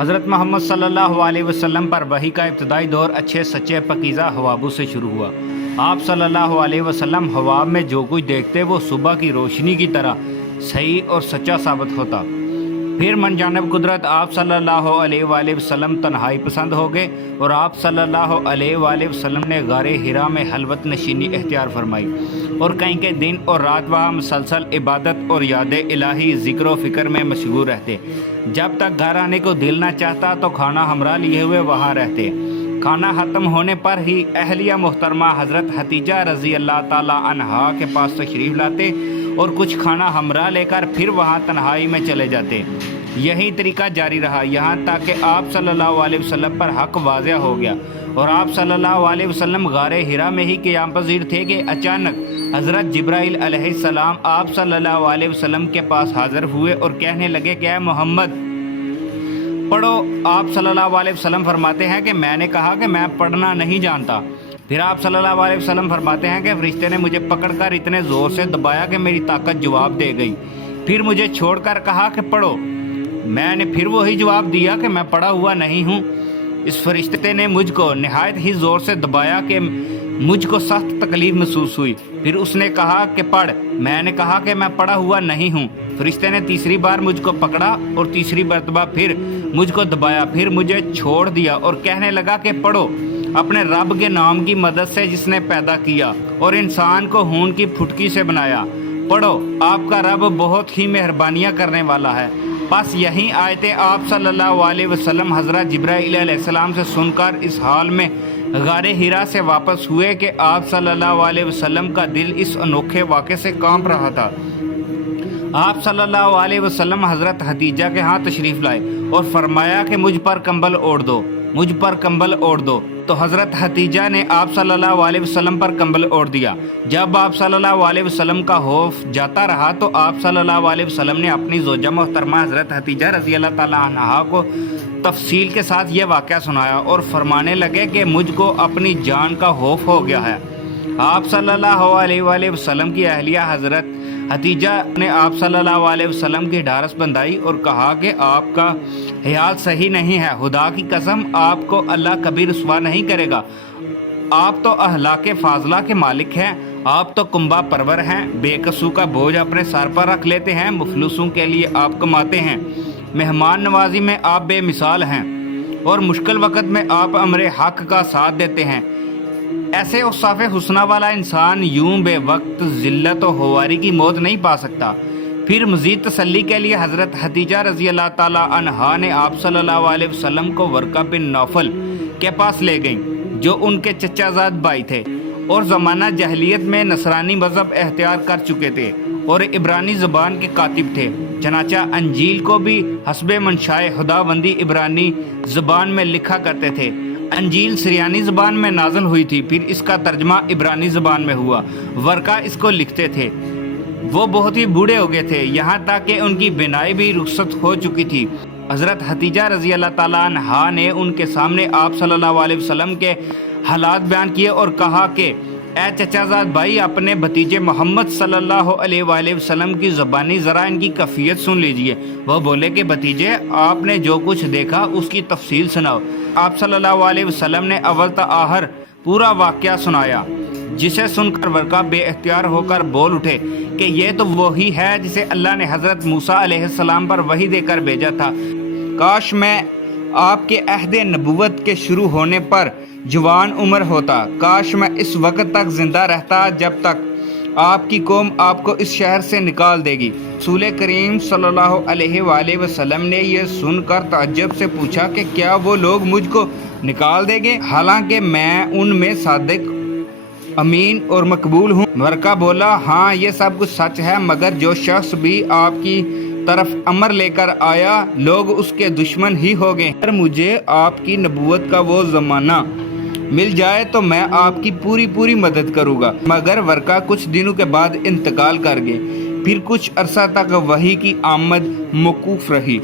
حضرت محمد صلی اللہ علیہ وسلم پر وحی کا ابتدائی دور اچھے سچے پاکیزہ حوابوں سے شروع ہوا۔ آپ صلی اللہ علیہ وسلم حواب میں جو کچھ دیکھتے وہ صبح کی روشنی کی طرح صحیح اور سچا ثابت ہوتا۔ پھر من جانب قدرت آپ صلی اللہ علیہ وآلہ وسلم تنہائی پسند ہو گئے اور آپ صلی اللہ علیہ وآلہ وسلم نے غار حرا میں خلوت نشینی اختیار فرمائی اور کہیں کہ دن اور رات وہاں مسلسل عبادت اور یاد الہی ذکر و فکر میں مشغول رہتے۔ جب تک گھر آنے کو دل نہ چاہتا تو کھانا ہمراہ لیے ہوئے وہاں رہتے۔ کھانا ختم ہونے پر ہی اہلیہ محترمہ حضرت حتیجہ رضی اللہ تعالی عنہا کے پاس تشریف لاتے اور کچھ کھانا ہمراہ لے کر پھر وہاں تنہائی میں چلے جاتے۔ یہی طریقہ جاری رہا یہاں تک کہ آپ صلی اللہ علیہ وسلم پر حق واضح ہو گیا اور آپ صلی اللہ علیہ وسلم غار حرا میں ہی قیام پذیر تھے کہ اچانک حضرت جبرائیل علیہ السلام آپ صلی اللہ علیہ وسلم کے پاس حاضر ہوئے اور کہنے لگے کہ اے محمد پڑھو۔ آپ صلی اللہ علیہ وسلم فرماتے ہیں کہ میں نے کہا کہ میں پڑھنا نہیں جانتا۔ پھر آپ صلی اللہ علیہ وسلم فرماتے ہیں کہ فرشتے نے مجھے پکڑ کر اتنے زور سے دبایا کہ میری طاقت جواب دے گئی، پھر مجھے چھوڑ کر کہا کہ پڑھو۔ میں نے پھر وہی جواب دیا کہ میں پڑھا ہوا نہیں ہوں۔ اس فرشتے نے مجھ کو نہایت ہی زور سے دبایا کہ مجھ کو سخت تکلیف محسوس ہوئی۔ پھر اس نے کہا کہ پڑھ۔ میں نے کہا کہ میں پڑھا ہوا نہیں ہوں۔ فرشتے نے تیسری بار مجھ کو پکڑا اور تیسری مرتبہ پھر مجھ کو دبایا، پھر مجھے چھوڑ دیا اور کہنے لگا کہ پڑھو اپنے رب کے نام کی مدد سے جس نے پیدا کیا اور انسان کو خون کی پھٹکی سے بنایا۔ پڑھو آپ کا رب بہت ہی مہربانیاں کرنے والا ہے۔ بس یہی آیتیں آپ صلی اللہ علیہ وسلم حضرت جبرائیل علیہ السلام سے سن کر اس حال میں غار حرا سے واپس ہوئے کہ آپ صلی اللہ علیہ وسلم کا دل اس انوکھے واقعے سے کانپ رہا تھا۔ آپ صلی اللہ علیہ وسلم حضرت حتیجہ کے ہاں تشریف لائے اور فرمایا کہ مجھ پر کمبل اوڑھ دو، مجھ پر کمبل اوڑھ دو۔ تو حضرت حتیجہ نے آپ صلی اللہ علیہ وسلم پر کمبل اوڑھ دیا۔ جب آپ صلی اللہ علیہ وسلم کا خوف جاتا رہا تو آپ صلی اللہ علیہ وسلم نے اپنی زوجہ محترمہ حضرت حتیجہ رضی اللہ تعالی عنہا کو تفصیل کے ساتھ یہ واقعہ سنایا اور فرمانے لگے کہ مجھ کو اپنی جان کا خوف ہو گیا ہے۔ آپ صلی اللہ علیہ وآلہ وسلم کی اہلیہ حضرت حتیجہ نے آپ صلی اللہ علیہ وسلم کی ڈھارس بندھائی اور کہا کہ آپ کا خیال صحیح نہیں ہے، خدا کی قسم آپ کو اللہ کبھی رسوا نہیں کرے گا۔ آپ تو اخلاق فاضلہ کے مالک ہیں، آپ تو کنبہ پرور ہیں، بے قصو کا بوجھ اپنے سر پر رکھ لیتے ہیں، مفلسوں کے لیے آپ کماتے ہیں، مہمان نوازی میں آپ بے مثال ہیں اور مشکل وقت میں آپ امر حق کا ساتھ دیتے ہیں۔ ایسے اوصاف حسنہ والا انسان یوں بے وقت ذلت و خواری کی موت نہیں پا سکتا۔ پھر مزید تسلی کے لیے حضرت حتیجہ رضی اللہ تعالی عنہا نے آپ صلی اللہ علیہ وسلم کو ورقہ بن نوفل کے پاس لے گئیں جو ان کے چچا زاد بھائی تھے اور زمانہ جاہلیت میں نصرانی مذہب اختیار کر چکے تھے اور عبرانی زبان کے کاتب تھے۔ چنانچہ انجیل کو بھی حسب منشائے خداوندی عبرانی زبان میں لکھا کرتے تھے۔ انجیل سریانی زبان میں نازل ہوئی تھی، پھر اس کا ترجمہ عبرانی زبان میں ہوا۔ ورقہ اس کو لکھتے تھے۔ وہ بہت ہی بوڑھے ہو گئے تھے، یہاں تک کہ ان کی بینائی بھی رخصت ہو چکی تھی۔ حضرت حتیجہ رضی اللہ تعالیٰ عنہا نے ان کے سامنے آپ صلی اللہ علیہ وسلم کے حالات بیان کیے اور کہا کہ اے چچا زاد بھائی، اپنے بھتیجے محمد صلی اللہ علیہ وآلہ وسلم کی زبانی ذرا ان کی کیفیت سن لیجئے۔ وہ بولے کہ بھتیجے آپ نے جو کچھ دیکھا اس کی تفصیل سناؤ۔ آپ صلی اللہ علیہ وسلم نے اول تا آخر پورا واقعہ سنایا، جسے سن کر ورقہ بے اختیار ہو کر بول اٹھے کہ یہ تو وہی ہے جسے اللہ نے حضرت موسیٰ علیہ السلام پر وحی دے کر بھیجا تھا۔ کاش میں آپ کے عہد نبوت کے شروع ہونے پر جوان عمر ہوتا، کاش میں اس وقت تک زندہ رہتا جب تک آپ کی قوم آپ کو اس شہر سے نکال دے گی۔ رسول کریم صلی اللہ علیہ وآلہ وسلم نے یہ سن کر تعجب سے پوچھا کہ کیا وہ لوگ مجھ کو نکال دیں گے حالانکہ میں ان میں صادق، امین اور مقبول ہوں؟ ورقہ بولا ہاں یہ سب کچھ سچ ہے، مگر جو شخص بھی آپ کی طرف امر لے کر آیا لوگ اس کے دشمن ہی ہو گئے۔ اگر مجھے آپ کی نبوت کا وہ زمانہ مل جائے تو میں آپ کی پوری مدد کروں گا۔ مگر ورقہ کچھ دنوں کے بعد انتقال کر گئے۔ پھر کچھ عرصہ تک وحی کی آمد موقوف رہی۔